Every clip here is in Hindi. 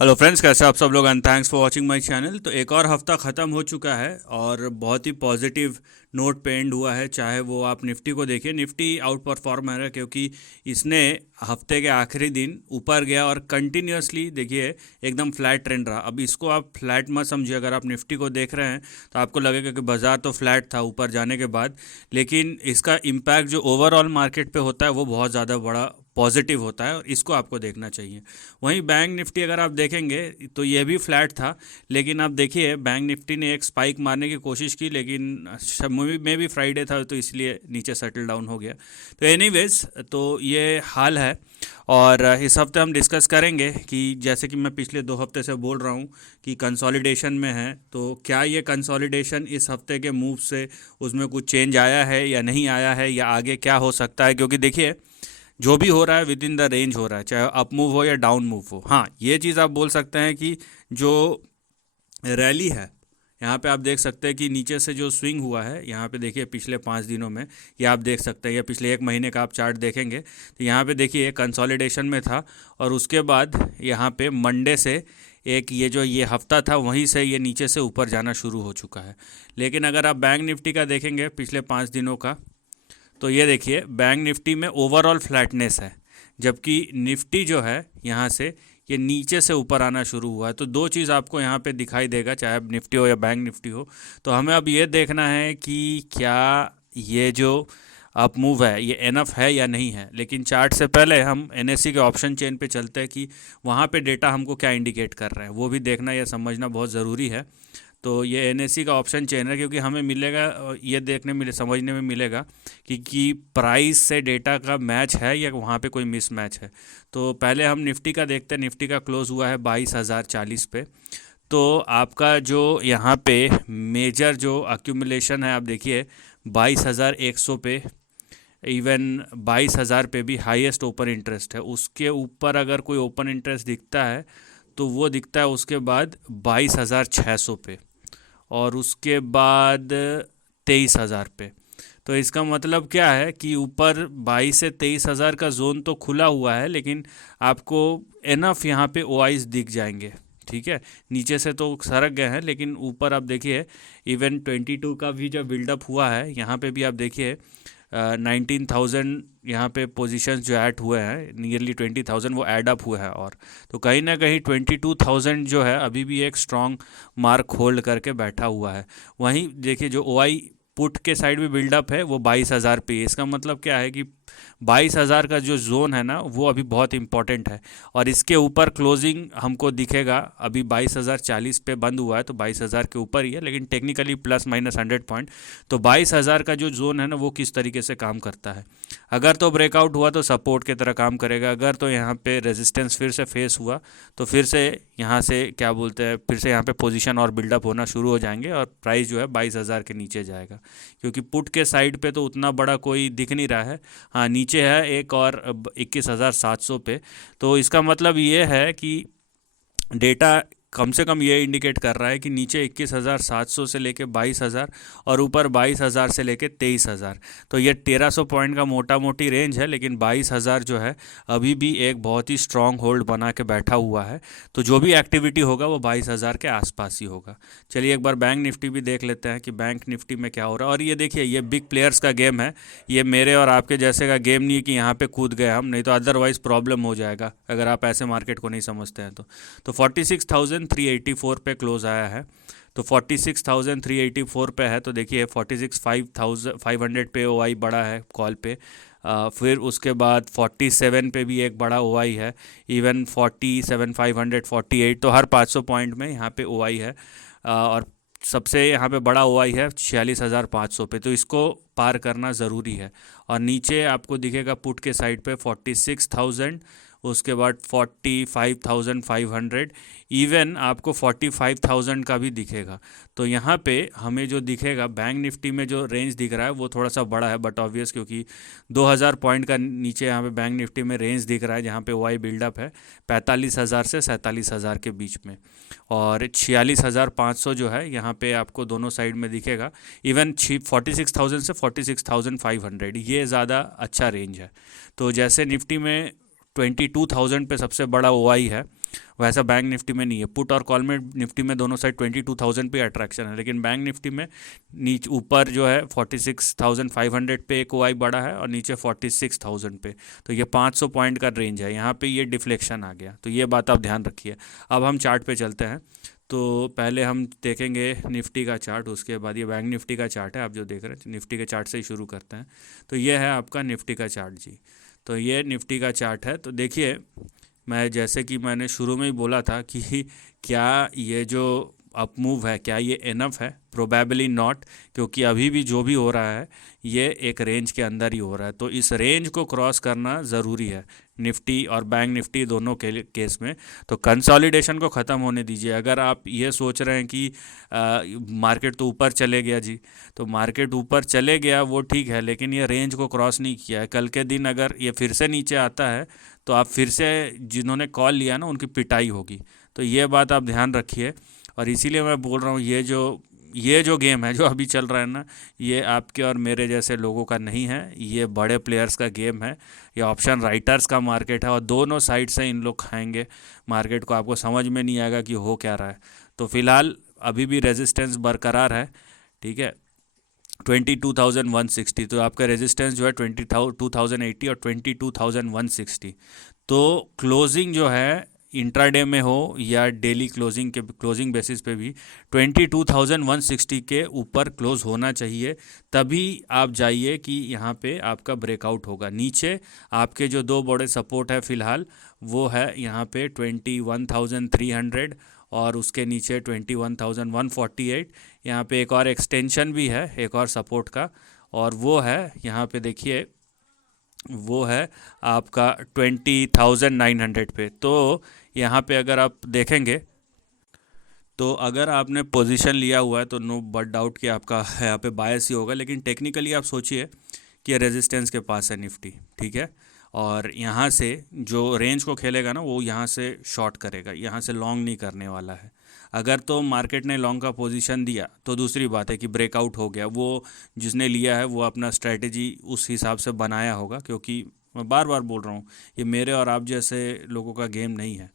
हेलो फ्रेंड्स, कैसे आप सब लोग and thanks for watching my channel. तो एक और हफ्ता ख़त्म हो चुका है और बहुत ही पॉजिटिव नोट पे एंड हुआ है। चाहे वो आप निफ्टी को देखिए, निफ्टी आउट परफॉर्म है क्योंकि इसने हफ्ते के आखिरी दिन ऊपर गया और कंटिन्यूसली देखिए एकदम फ्लैट ट्रेंड रहा। अब इसको आप फ्लैट मत समझिए। अगर आप निफ्टी को देख रहे हैं तो आपको लगेगा कि बाज़ार तो फ्लैट था ऊपर जाने के बाद, लेकिन इसका इम्पैक्ट जो ओवरऑल मार्केट पे होता है वो बहुत ज़्यादा बड़ा पॉजिटिव होता है और इसको आपको देखना चाहिए। वहीं बैंक निफ्टी अगर आप देखेंगे तो ये भी फ्लैट था, लेकिन आप देखिए बैंक निफ्टी ने एक स्पाइक मारने की कोशिश की, लेकिन में भी फ्राइडे था तो इसलिए नीचे सेटल डाउन हो गया। तो एनीवेज, तो ये हाल है। और इस हफ्ते हम डिस्कस करेंगे कि जैसे कि मैं पिछले 2 हफ्ते से बोल रहा हूँ कि कंसोलिडेशन में है, तो क्या ये कंसोलिडेशन इस हफ्ते के मूव से उसमें कुछ चेंज आया है या नहीं आया है, या आगे क्या हो सकता है। क्योंकि देखिए जो भी हो रहा है विद इन द रेंज हो रहा है, चाहे अप मूव हो या डाउन मूव हो। हाँ, ये चीज़ आप बोल सकते हैं कि जो रैली है यहाँ पे आप देख सकते हैं कि नीचे से जो स्विंग हुआ है यहाँ पे देखिए पिछले 5 दिनों में, ये आप देख सकते हैं, या पिछले 1 महीने का आप चार्ट देखेंगे तो यहाँ पे देखिए कंसोलिडेशन में था और उसके बाद यहाँ पे मंडे से एक ये हफ्ता था वहीं से ये नीचे से ऊपर जाना शुरू हो चुका है। लेकिन अगर आप बैंक निफ्टी का देखेंगे पिछले 5 दिनों का, तो ये देखिए बैंक निफ्टी में ओवरऑल फ्लैटनेस है, जबकि निफ्टी जो है यहाँ से ये नीचे से ऊपर आना शुरू हुआ है। तो दो चीज़ आपको यहाँ पे दिखाई देगा, चाहे निफ्टी हो या बैंक निफ्टी हो। तो हमें अब ये देखना है कि क्या ये जो अप मूव है ये एनफ है या नहीं है। लेकिन चार्ट से पहले हम एनएससी के ऑप्शन चेन पे चलते हैं कि वहाँ पे डेटा हमको क्या इंडिकेट कर रहे हैं, वो भी देखना या समझना बहुत ज़रूरी है। तो ये एनएससी का ऑप्शन चेन है, क्योंकि हमें मिलेगा ये देखने मिले समझने में मिलेगा कि प्राइस से डेटा का मैच है या वहाँ पे कोई मिस मैच है। तो पहले हम निफ्टी का देखते हैं। निफ्टी का क्लोज हुआ है 22,040 पे। तो आपका जो यहाँ पे मेजर जो अक्यूमुलेशन है आप देखिए 22,100 पे, इवन 22,000 पे भी हाईएस्ट ओपन इंटरेस्ट है। उसके ऊपर अगर कोई ओपन इंटरेस्ट दिखता है तो वो दिखता है उसके बाद 22,600 पे, और उसके बाद 23,000 पे। तो इसका मतलब क्या है कि ऊपर 22 से 23,000 का जोन तो खुला हुआ है, लेकिन आपको एनफ यहाँ पे ओआईज दिख जाएंगे। ठीक है, नीचे से तो सरक गए हैं, लेकिन ऊपर आप देखिए इवन 22 का भी जब बिल्डअप हुआ है यहाँ पे भी आप देखिए 19,000 यहाँ पे पोजीशंस जो ऐड हुए हैं, नियरली 20,000 वो ऐड अप हुए हैं। और तो कहीं ना कहीं 22,000 जो है अभी भी एक स्ट्रॉन्ग मार्क होल्ड करके बैठा हुआ है। वहीं देखिए जो ओआई पुट के साइड भी बिल्डअप है वो 22,000 पे है। इसका मतलब क्या है कि 22,000 का जो जोन है ना वो अभी बहुत इंपॉर्टेंट है। और इसके ऊपर क्लोजिंग हमको दिखेगा, अभी 22,040 पे बंद हुआ है तो 22,000 के ऊपर ही है, लेकिन टेक्निकली प्लस माइनस 100 पॉइंट। तो 22,000 का जो जोन है ना वो किस तरीके से काम करता है। अगर तो ब्रेकआउट हुआ तो सपोर्ट की तरह काम करेगा, अगर तो यहाँ पे रेजिस्टेंस फिर से फेस हुआ तो फिर से यहाँ से क्या बोलते हैं, फिर से यहाँ पे पोजीशन और बिल्डअप होना शुरू हो जाएंगे और प्राइस जो है 22,000 के नीचे जाएगा। क्योंकि पुट के साइड पे तो उतना बड़ा कोई दिख नहीं रहा है। हाँ, नीचे है एक और 21,700 पे। तो इसका मतलब ये है कि डेटा कम से कम ये इंडिकेट कर रहा है कि नीचे 21,700 से लेके 22,000 और ऊपर 22,000 से लेके 23,000। तो ये 1,300 पॉइंट का मोटा मोटी रेंज है, लेकिन 22,000 जो है अभी भी एक बहुत ही स्ट्रांग होल्ड बना के बैठा हुआ है। तो जो भी एक्टिविटी होगा वो 22,000 के आसपास ही होगा। चलिए एक बार बैंक निफ्टी भी देख लेते हैं कि बैंक निफ्टी में क्या हो रहा है। और ये देखिए ये बिग प्लेयर्स का गेम है, ये मेरे और आपके जैसे का गेम नहीं है कि यहाँ पे कूद गए हम, नहीं तो अदरवाइज़ प्रॉब्लम हो जाएगा अगर आप ऐसे मार्केट को नहीं समझते हैं तो 46,384 पे क्लोज आया है। तो 46,384 पे है, तो देखिए 46,500 पे ओआई बड़ा है कॉल पे। फिर उसके बाद 47 पे भी एक बड़ा ओआई है, इवन 47,548। तो हर 500 पॉइंट में यहाँ पे ओआई है। और सबसे यहाँ पे बड़ा ओआई है 46,500 पे, तो इसको पार करना ज़रूरी है। और नीचे आपको दिखेगा पुट के साइड पे 46,000, उसके बाद 45,500, इवन आपको 45,000 का भी दिखेगा। तो यहाँ पे हमें जो दिखेगा बैंक निफ्टी में जो रेंज दिख रहा है वो थोड़ा सा बड़ा है, बट ऑब्वियस क्योंकि 2,000 पॉइंट का नीचे यहाँ पे बैंक निफ्टी में रेंज दिख रहा है जहाँ पे वाई बिल्डअप है 45,000 से 47,000 के बीच में। और 46,500 जो है यहाँ पे आपको दोनों साइड में दिखेगा। इवन 46,000 से 46,500 ये ज़्यादा अच्छा रेंज है। तो जैसे निफ्टी में 22,000 पे सबसे बड़ा ओआई है, वैसा बैंक निफ्टी में नहीं है। पुट और कॉल में निफ्टी में दोनों साइड 22,000 पे अट्रैक्शन है, लेकिन बैंक निफ्टी में नीचे ऊपर जो है 46,500 पे एक ओआई बड़ा है और नीचे 46,000 पे। तो ये 500 पॉइंट का रेंज है, यहाँ पे ये डिफ्लेक्शन आ गया, तो ये बात आप ध्यान रखिए। अब हम चार्ट पे चलते हैं। तो पहले हम देखेंगे निफ्टी का चार्ट, उसके बाद ये बैंक निफ्टी का चार्ट है आप जो देख रहे हैं। निफ्टी के चार्ट से ही शुरू करते हैं। तो ये है आपका निफ्टी का चार्ट जी। तो ये निफ्टी का चार्ट है। तो देखिए, मैं जैसे कि मैंने शुरू में ही बोला था कि क्या ये जो अप मूव है क्या ये इनफ है? प्रोबेबली नॉट, क्योंकि अभी भी जो भी हो रहा है ये एक रेंज के अंदर ही हो रहा है। तो इस रेंज को क्रॉस करना ज़रूरी है निफ्टी और बैंक निफ्टी दोनों के केस में। तो कंसोलिडेशन को ख़त्म होने दीजिए। अगर आप ये सोच रहे हैं कि मार्केट तो ऊपर चले गया जी, तो मार्केट ऊपर चले गया वो ठीक है, लेकिन ये रेंज को क्रॉस नहीं किया है। कल के दिन अगर ये फिर से नीचे आता है तो आप फिर से जिन्होंने कॉल लिया ना उनकी पिटाई होगी। तो ये बात आप ध्यान रखिए। और इसीलिए मैं बोल रहा हूँ ये जो गेम है जो अभी चल रहा है ना, ये आपके और मेरे जैसे लोगों का नहीं है, ये बड़े प्लेयर्स का गेम है। ये ऑप्शन राइटर्स का मार्केट है और दोनों साइड से इन लोग खाएंगे मार्केट को। आपको समझ में नहीं आएगा कि हो क्या रहा है। तो फिलहाल अभी भी रेजिस्टेंस बरकरार है, ठीक है, 22,160। तो आपका रेजिस्टेंस जो है 22,080 और 22,160। तो क्लोजिंग जो है इंट्राडे में हो या डेली क्लोजिंग बेसिस पे भी 22,160 के ऊपर क्लोज होना चाहिए। तभी आप जाइए कि यहाँ पे आपका ब्रेकआउट होगा। नीचे आपके जो दो बड़े सपोर्ट है फिलहाल, वो है यहाँ पे 21,300 और उसके नीचे 21,148। यहाँ पे एक और एक्सटेंशन भी है एक और सपोर्ट का, और वो है यहाँ पे देखिए, वो है आपका 20,900 पे। तो यहाँ पे अगर आप देखेंगे तो अगर आपने पोजीशन लिया हुआ है तो नो बट डाउट कि आपका यहाँ पे बायस ही होगा। लेकिन टेक्निकली आप सोचिए कि ये रेजिस्टेंस के पास है निफ्टी, ठीक है, और यहाँ से जो रेंज को खेलेगा ना वो यहाँ से शॉर्ट करेगा, यहाँ से लॉन्ग नहीं करने वाला है। अगर तो मार्केट ने लॉन्ग का पोजीशन दिया तो दूसरी बात है कि ब्रेकआउट हो गया, वो जिसने लिया है वो अपना स्ट्रेटजी उस हिसाब से बनाया होगा। क्योंकि मैं बार बार बोल रहा हूँ ये मेरे और आप जैसे लोगों का गेम नहीं है,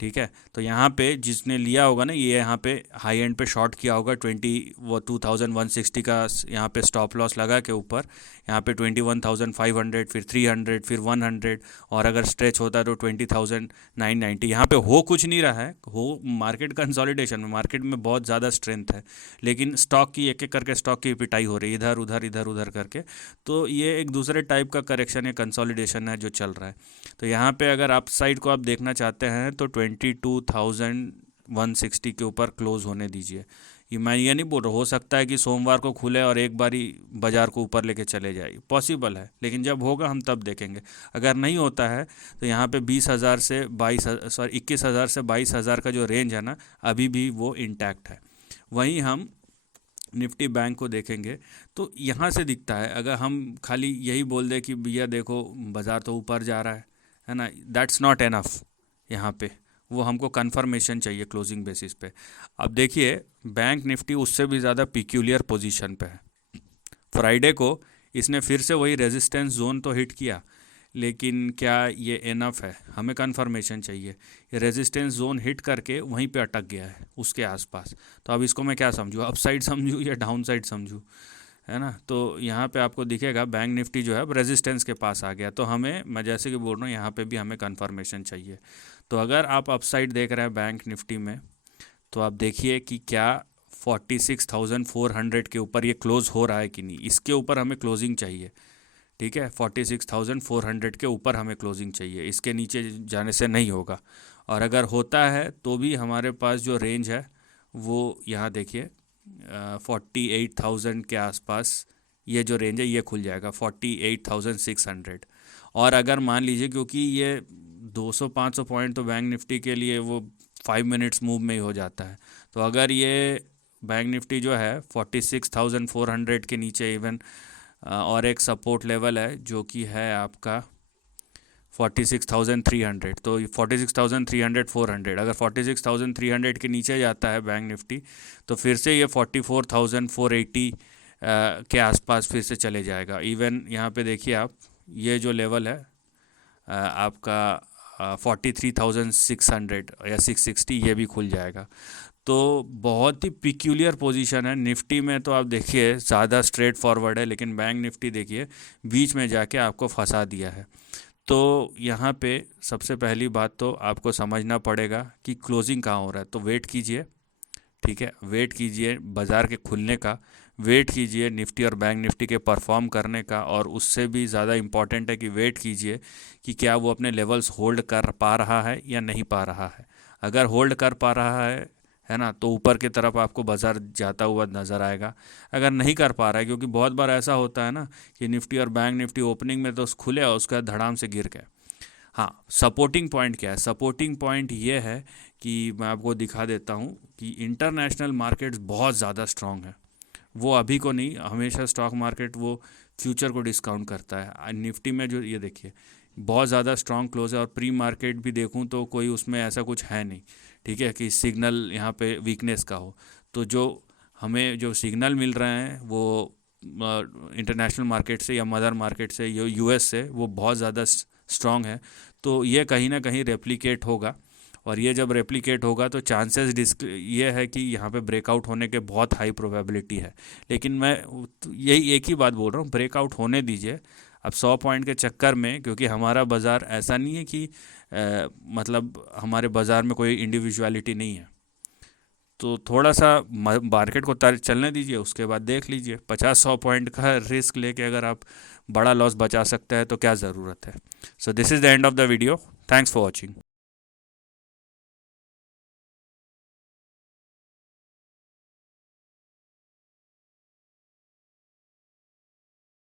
ठीक है। तो यहाँ पे जिसने लिया होगा ना, ये यहाँ पे हाई एंड पे शॉर्ट किया होगा 22,160 का यहाँ पे स्टॉप लॉस लगा के ऊपर, यहाँ पे 21,500, फिर 300, फिर 100, और अगर स्ट्रेच होता है तो 20,990। यहाँ पे हो कुछ नहीं रहा है, हो मार्केट कंसोलिडेशन में, मार्केट में बहुत ज़्यादा स्ट्रेंथ है, लेकिन स्टॉक की एक एक करके स्टॉक की पिटाई हो रही है इधर उधर इधर उधर करके। तो ये एक दूसरे टाइप का करेक्शन या कंसोलिडेशन है जो चल रहा है। तो यहाँ पे अगर आप साइड को आप देखना चाहते हैं तो 22,160 के ऊपर क्लोज होने दीजिए। ये मैं ये नहीं बोल रहा, हो सकता है कि सोमवार को खुले और एक बारी बाज़ार को ऊपर लेके चले जाए, पॉसिबल है, लेकिन जब होगा हम तब देखेंगे। अगर नहीं होता है तो यहाँ पे 20,000 से 21,000 से 22,000 का जो रेंज है ना, अभी भी वो इंटैक्ट है। वहीं हम निफ्टी बैंक को देखेंगे तो यहाँ से दिखता है, अगर हम खाली यही बोल दें कि भैया देखो बाज़ार तो ऊपर जा रहा है ना, दैट्स नॉट एनफ। यहाँ पे वो हमको कंफर्मेशन चाहिए क्लोजिंग बेसिस पे। अब देखिए बैंक निफ्टी उससे भी ज़्यादा पिक्यूलियर पोजीशन पे है। फ्राइडे को इसने फिर से वही रेजिस्टेंस जोन तो हिट किया, लेकिन क्या ये इनफ है? हमें कंफर्मेशन चाहिए। ये रेजिस्टेंस जोन हिट करके वहीं पे अटक गया है उसके आसपास। तो अब इसको मैं क्या समझूँ, अप साइड समझूँ या डाउन साइड समझूँ, है ना। तो यहाँ पे आपको दिखेगा बैंक निफ्टी जो है अब रेजिस्टेंस के पास आ गया। तो हमें, मैं जैसे कि बोल रहा हूँ, यहाँ पे भी हमें कंफर्मेशन चाहिए। तो अगर आप अपसाइड देख रहे हैं बैंक निफ्टी में, तो आप देखिए कि क्या 46,400 के ऊपर ये क्लोज़ हो रहा है कि नहीं। इसके ऊपर हमें क्लोजिंग चाहिए, ठीक है, 46,400 के ऊपर हमें क्लोजिंग चाहिए, इसके नीचे जाने से नहीं होगा। और अगर होता है तो भी हमारे पास जो रेंज है वो यहाँ देखिए 48,000 के आसपास ये जो रेंज है ये खुल जाएगा 48,600। और अगर मान लीजिए, क्योंकि ये 200-500 पॉइंट तो बैंक निफ्टी के लिए वो 5 मिनट्स मूव में ही हो जाता है। तो अगर ये बैंक निफ्टी जो है 46,400 के नीचे इवन और एक सपोर्ट लेवल है जो कि है आपका 46,300, तो 46,300 400, अगर 46,300 के नीचे जाता है बैंक निफ्टी तो फिर से ये 44,480 के आसपास फिर से चले जाएगा। इवन यहाँ पे देखिए आप, ये जो लेवल है आपका 43,600 या 660 ये भी खुल जाएगा। तो बहुत ही पिक्यूलियर पोजीशन है निफ्टी में। तो आप देखिए ज़्यादा स्ट्रेट फॉरवर्ड है, लेकिन बैंक निफ्टी देखिए बीच में जाके आपको फंसा दिया है। तो यहाँ पे सबसे पहली बात तो आपको समझना पड़ेगा कि क्लोजिंग कहाँ हो रहा है। तो वेट कीजिए, ठीक है, वेट कीजिए बाज़ार के खुलने का, वेट कीजिए निफ्टी और बैंक निफ्टी के परफॉर्म करने का, और उससे भी ज़्यादा इम्पॉर्टेंट है कि वेट कीजिए कि क्या वो अपने लेवल्स होल्ड कर पा रहा है या नहीं पा रहा है। अगर होल्ड कर पा रहा है ना, तो ऊपर की तरफ आपको बाज़ार जाता हुआ नज़र आएगा। अगर नहीं कर पा रहा है, क्योंकि बहुत बार ऐसा होता है ना कि निफ्टी और बैंक निफ्टी ओपनिंग में तो खुले और उसका धड़ाम से गिर गए। हाँ, सपोर्टिंग पॉइंट क्या है? सपोर्टिंग पॉइंट ये है कि मैं आपको दिखा देता हूँ कि इंटरनेशनल मार्केट्स बहुत ज़्यादा स्ट्रॉन्ग है। वो अभी को नहीं, हमेशा स्टॉक मार्केट वो फ्यूचर को डिस्काउंट करता है। निफ्टी में जो ये देखिए बहुत ज़्यादा स्ट्रॉन्ग क्लोज है, और प्री मार्केट भी देखूँ तो कोई उसमें ऐसा कुछ है नहीं, ठीक है, कि सिग्नल यहाँ पे वीकनेस का हो। तो जो हमें जो सिग्नल मिल रहे हैं वो इंटरनेशनल मार्केट से या मदर मार्केट से, यूएस से, वो बहुत ज़्यादा स्ट्रॉन्ग है। तो ये कहीं ना कहीं रेप्लिकेट होगा, और ये जब रेप्लिकेट होगा तो चांसेस ये है कि यहाँ पे ब्रेकआउट होने के बहुत हाई प्रोबेबिलिटी है। लेकिन मैं यही एक ही बात बोल रहा हूँ, ब्रेकआउट होने दीजिए। अब 100 पॉइंट के चक्कर में, क्योंकि हमारा बाज़ार ऐसा नहीं है कि मतलब हमारे बाज़ार में कोई इंडिविजुअलिटी नहीं है, तो थोड़ा सा मार्केट को चलने दीजिए, उसके बाद देख लीजिए। 50-100 पॉइंट का रिस्क लेके अगर आप बड़ा लॉस बचा सकते हैं तो क्या ज़रूरत है। So this is the end of the video. Thanks for watching.